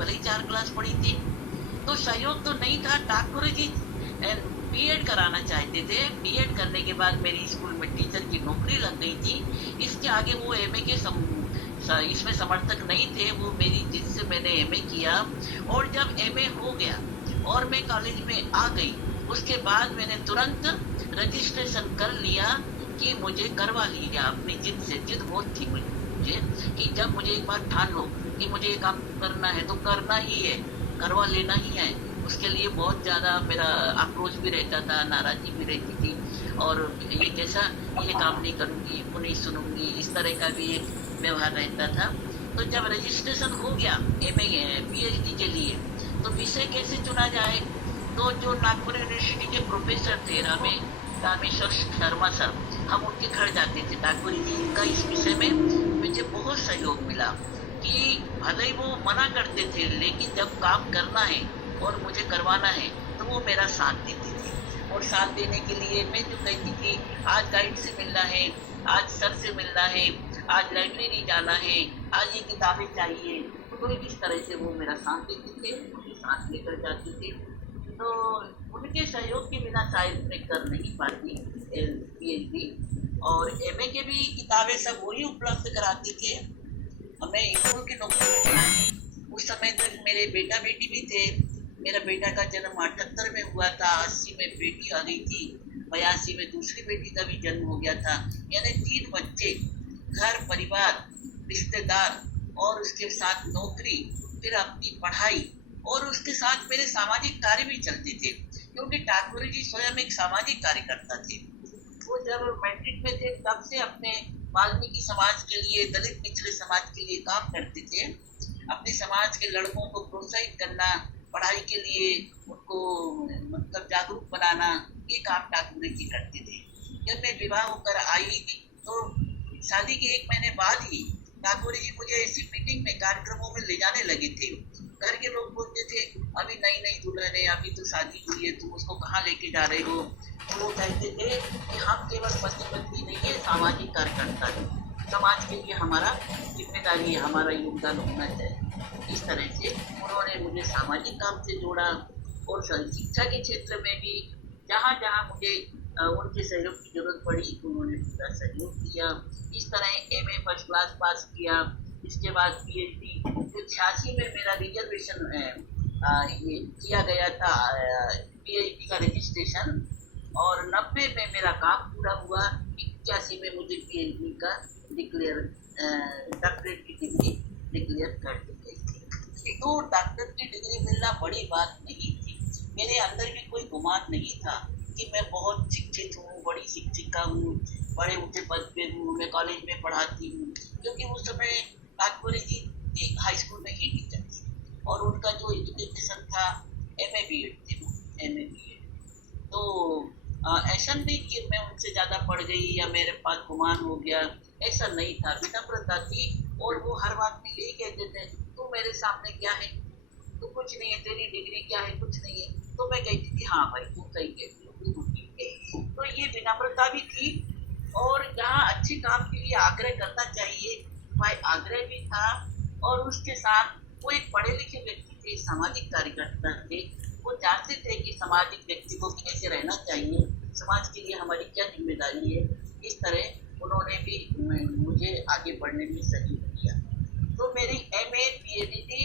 भले ही 4 क्लास पढ़ी थी, तो सहयोग तो नहीं था। ठाकुर जी बीएड कराना चाहते थे। बीएड करने के बाद मेरी स्कूल में टीचर की नौकरी लग गई थी। इसके आगे वो एमए के इसमें समर्थक नहीं थे। वो मेरी जिससे मैंने एमए किया, और जब एमए हो गया और मैं कॉलेज में आ गई, उसके बाद मैंने तुरंत रजिस्ट्रेशन कर लिया कि मुझे करवा लिया। अपनी जिद से, जिद बहुत थी मुझे कि जब मुझे एक बार ठान लो कि मुझे ये काम करना है तो करना ही है, करवा लेना ही है। उसके लिए बहुत ज़्यादा मेरा आक्रोश भी रहता था, नाराज़गी भी रहती थी, और ये कैसा, ये काम नहीं करूँगी, वो नहीं सुनूंगी, इस तरह का भी एक व्यवहार रहता था। तो जब रजिस्ट्रेशन हो गया एमए पीएचडी के लिए, तो विषय कैसे चुना जाए, तो जो नागपुर यूनिवर्सिटी के प्रोफेसर थे रामेश्वर शर्मा सर, हम उनके घर जाते थे। ठाकुर जी का इस विषय में मुझे बहुत सहयोग मिला कि भले ही वो मना करते थे, लेकिन जब काम करना है और मुझे करवाना है तो वो मेरा साथ देते थे। और साथ देने के लिए मैं जो कहती थी, आज गाइड से मिलना है, आज सर से मिलना है, आज लाइब्रेरी जाना है, आज ये किताबें चाहिए, तो इस तरह से वो मेरा साथ देते थे, मुझे साथ लेकर जाते थे। तो उनके सहयोग के बिना शायद मैं कर नहीं पाती पीएचडी। और एमए के भी किताबें सब वही उपलब्ध कराते थे। मैं स्कूल की नौकरी में थी उस समय तक। मेरे बेटा बेटी भी थे। मेरा बेटा का जन्म 78 में हुआ था, 80 में बेटी आ गई थी, 82 में दूसरी बेटी का भी जन्म हो गया था। यानी 3 बच्चे, घर परिवार, रिश्तेदार, और उसके साथ नौकरी, फिर अपनी पढ़ाई, और उसके साथ मेरे सामाजिक कार्य भी चलते थे, क्योंकि ठाकुर जी स्वयं एक सामाजिक कार्यकर्ता थे। वो जब मैट्रिक में थे तब से अपने वाल्मीकि समाज के लिए, दलित पिछड़े समाज के लिए काम करते थे। अपने समाज के लड़कों को प्रोत्साहित करना, पढ़ाई के लिए उनको मतलब जागरूक बनाना, ये काम ठाकुर जी करते थे। जब मैं विवाह होकर आई तो शादी के 1 महीने बाद ही ठाकुर जी मुझे ऐसी मीटिंग में, कार्यक्रमों में ले जाने लगे थे। घर के लोग बोलते थे, अभी नई नई दुल्हन है, अभी तो शादी हुई है, तुम उसको कहाँ लेके जा रहे हो। तो वो कहते थे कि हम केवल पति पत्नी नहीं है, सामाजिक कार्यकर्ता है, समाज के लिए हमारा जिम्मेदारी है, हमारा योगदान होना चाहिए। इस तरह से उन्होंने मुझे सामाजिक काम से जोड़ा, और शिक्षा के क्षेत्र में भी जहाँ जहाँ मुझे उनके सहयोग की जरूरत पड़ी, उन्होंने पूरा सहयोग किया। इस तरह एमए फर्स्ट क्लास पास किया। इसके बाद पीएचडी, जो 86 में मेरा रिजर्वेशन ये किया गया था, पीएचडी का रजिस्ट्रेशन, और 90 में मेरा काम पूरा हुआ। 81 में मुझे पीएचडी का डॉक्टरेट की डिग्री डिक्लेयर कर दी गई थी। तो डॉक्टर की डिग्री मिलना बड़ी बात नहीं थी। मेरे अंदर भी कोई गुमान नहीं था कि मैं बहुत शिक्षित हूँ, बड़ी शिक्षिका हूँ, बड़े ऊंचे पद पे हूँ, मैं कॉलेज में पढ़ाती हूँ, क्योंकि उस समय ठाकुर जी हाई स्कूल में ही टीचर थी, और उनका जो एजुकेशन था एमए बीएड थे, एमए बीएड। तो ऐसा नहीं कि मैं उनसे ज़्यादा पढ़ गई या मेरे पास गुमान हो गया, ऐसा नहीं था। विनम्रता थी, और वो हर बात में यही कहते थे, तू मेरे सामने क्या है, तू कुछ नहीं है, तेरी डिग्री क्या है, कुछ नहीं है। तो मैं कहती थी, हाँ भाई तू सही कहती हो, तू ठीक है। तो ये विनम्रता भी थी, और जहाँ अच्छे काम के लिए आग्रह करना चाहिए वह आग्रह भी था। और उसके साथ वो एक पढ़े लिखे व्यक्ति थे, सामाजिक कार्यकर्ता थे। वो जानते थे कि सामाजिक व्यक्ति को कैसे रहना चाहिए, समाज के लिए हमारी क्या जिम्मेदारी है। इस तरह उन्होंने भी मुझे आगे बढ़ने में सहयोग किया। तो मेरी एमए पीएचडी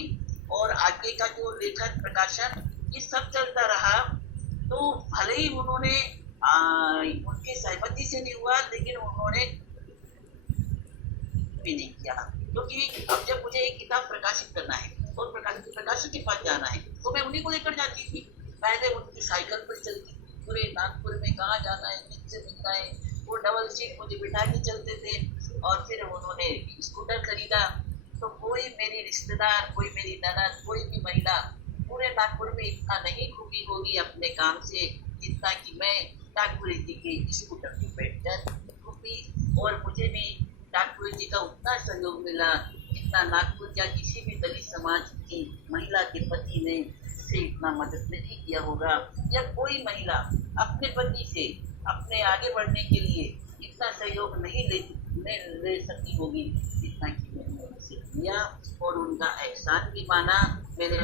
और आगे का जो लेखन प्रकाशन, ये सब चलता रहा। तो भले ही उन्होंने उनकी सहमति से नहीं हुआ, लेकिन उन्होंने भी नहीं किया, क्योंकि अब जब मुझे एक किताब प्रकाशित करना है और प्रकाशक के पास जाना है, तो मैं उन्हीं को लेकर जाती थी। पहले उनकी साइकिल पर चलती थी, पूरे नागपुर में कहाँ जाना है, किससे मिलना है, वो डबल सीट मुझे बिठा के चलते थे। और फिर उन्होंने स्कूटर खरीदा, तो कोई मेरी रिश्तेदार, कोई मेरी ननद, कोई भी महिला पूरे नागपुर में इतना नहीं घूमी होगी अपने काम से, जितना कि मैं ठाकुर जी के स्कूटर पे बैठकर घूमी। और मुझे भी ठाकुर जी का उतना सहयोग मिला जितना नागपुर या किसी भी दलित समाज की महिला के पति ने से इतना मदद नहीं किया होगा, या कोई महिला अपने पति से अपने आगे बढ़ने के लिए इतना सहयोग नहीं ले सकी होगी जितना कि मैंने उनसे किया और उनका एहसान भी माना। मेरे